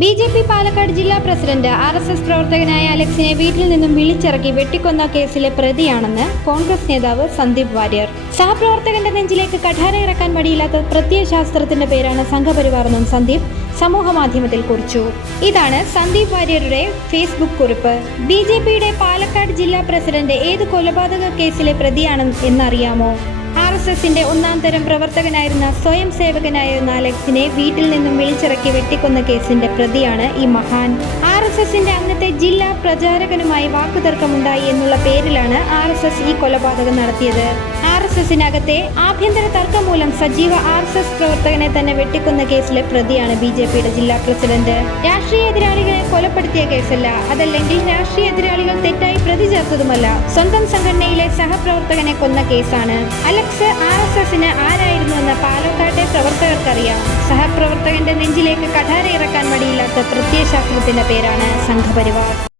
B J P Palakkad ജില്ലാ president R S S പ്രവർത്തകനായ അലക്സിനെ വീട്ടിൽ നിന്നും വിളിച്ചിറക്കി വെട്ടിക്കൊന്ന കേസിലെ പ്രതിയാണെന്ന് കോൺഗ്രസ് നേതാവ് സന്ദീപ് വാര്യർ. സഹപ്രവർത്തകന്റെ നെഞ്ചിലേക്ക് കഠാര ഇറക്കാൻ മടിയില്ലാത്ത പ്രത്യയശാസ്ത്രത്തിന്റെ പേരാണ് സംഘപരിവാറെന്നും സന്ദീപ് സമൂഹ മാധ്യമത്തിൽ കുറിച്ചു. ഇതാണ് സന്ദീപ് വാര്യരുടെ ഫേസ്ബുക്ക് കുറിപ്പ്. ബി ജെ പിയുടെ പാലക്കാട് ജില്ലാ പ്രസിഡന്റ് ഏത് കൊലപാതക കേസിലെ പ്രതിയാണ് എന്നറിയാമോ? ആർ എസ് എസിന്റെ ഒന്നാം തരം പ്രവർത്തകനായിരുന്ന സ്വയം സേവകനായിരുന്ന അലക്സിനെ വീട്ടിൽ നിന്നും വിളിച്ചിറക്കി വെട്ടിക്കൊന്ന കേസിന്റെ പ്രതിയാണ് ഈ മഹാൻ. ആർ എസ് എസിന്റെ അന്നത്തെ ജില്ലാ പ്രചാരകനുമായി വാക്കുതർക്കമുണ്ടായി എന്നുള്ള പേരിലാണ് ആർ എസ് എസ് ഈ കൊലപാതകം നടത്തിയത്. ആർ എസ് എസിനകത്തെ ആഭ്യന്തര തർക്കം മൂലം സജീവ ആർ എസ് എസ് പ്രവർത്തകനെ തന്നെ വെട്ടിക്കൊന്ന കേസിലെ പ്രതിയാണ് ബി ജെ പിയുടെ ജില്ലാ പ്രസിഡന്റ്. രാഷ്ട്രീയ എതിരാളികളെ കൊലപ്പെടുത്തിയ കേസല്ല അതല്ലെങ്കിൽ രാഷ്ട്രീയ തെറ്റായി സ്വന്തം സംഘടനയിലെ സഹപ്രവർത്തകനെ കൊന്ന കേസാണ്. അലക്സ് ആർ എസ് എസിന് ആരായിരുന്നുവെന്ന് പാലക്കാട്ടെ പ്രവർത്തകർക്കറിയാം. സഹപ്രവർത്തകന്റെ നെഞ്ചിലേക്ക് കഠാര ഇറക്കാൻ മടിയില്ലാത്ത പ്രത്യയശാസ്ത്രത്തിന്റെ പേരാണ് സംഘപരിവാർ.